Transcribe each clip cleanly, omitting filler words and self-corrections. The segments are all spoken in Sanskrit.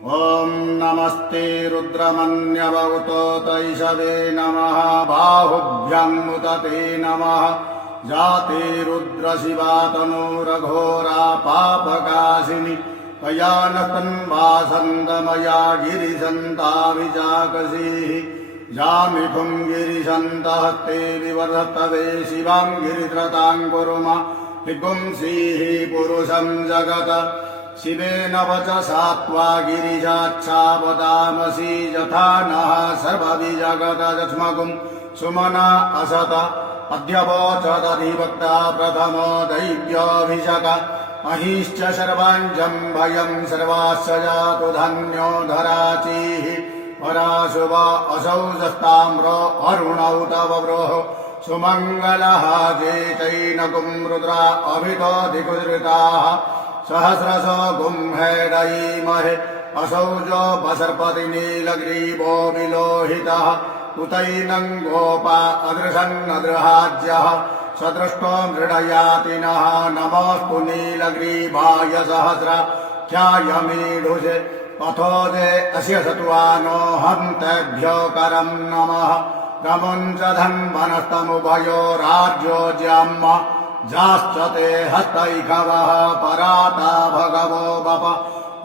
ॐ नमस्ते रुद्रमन्यवतो तैषवे नमः बाहुभ्यङ्मुदते नमः जाते रुद्रशिवा तनूरघोरा पापकाशिनी त्वया न तन्वासन्दमया गिरिशन्ता विचाकसीः जामिथुं गिरिशन्तः ते विवर्धतवे शिवां गिरित्रतां कुरुमा विपुंसीः पुरुषं जगत शिवेन वचसा त्वा गिरिजाच्छावदामसि यथा नः सर्वविजगतजस्मकुं सुमना असत अद्यवोचदधिवक्ता प्रथमो दैव्योऽभिषक महिश्च सर्वाञ्जं भयं सर्वास्य जातु धन्यो धराचीः पराशुभ असौ जस्ताम्रो अरुणौ तव व्रोः सुमङ्गलः जेतैनकुं रुद्रा अभितोऽधिकुधृताः सहस्रशो गुंहेडयीमहे असौजो बसर्पति नीलग्रीवो विलोहितः उतैनं गोपा अदृशन्नदृहाज्यः सदृष्टो मृडयाति नः नमोऽस्तु नीलग्रीवाय सहस्राख्यायमीढुषे अथोदे अस्य सत्वानोऽहं तेभ्यो करं नमः रमुञ्च धन्वनस्तमुभयोरार्यो ज्याम्म जाश्च ते हस्तैकवः पराता भगवो बप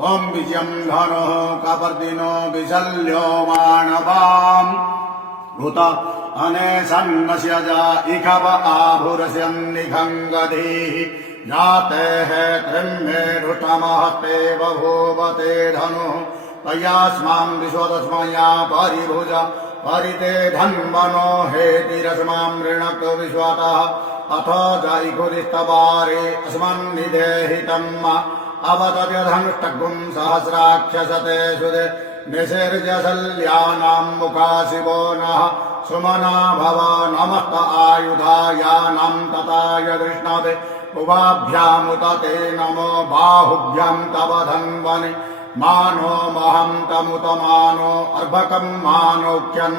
ॐ विजयं धनुः कपर्दिनो विशल्यो माणवाम् उत अनेशन्नस्य जा इकव आभुरस्यन्निखङ्गधीः जाते हे त्रिम्मे रुष्टमहस्ते बभूवते धनुः तयास्मां विश्वतस्मया परिभुज परिते धन्वनो हेतिरस्मां ऋणक् विश्वतः अथो जैकुरिस्तवारे अस्मन्निधेहितम् अवतत्यधनुष्टगुं सहस्राख्यसते सुदे निषिर्जशल्यानां मुखा शिवो नः सुमना भव नमस्त आयुधायानां तताय कृष्णवे उभाभ्यामुतते नमो बाहुभ्यां तव धन्वने मानो महं तमुत मानो अर्भकं मानोक्यन्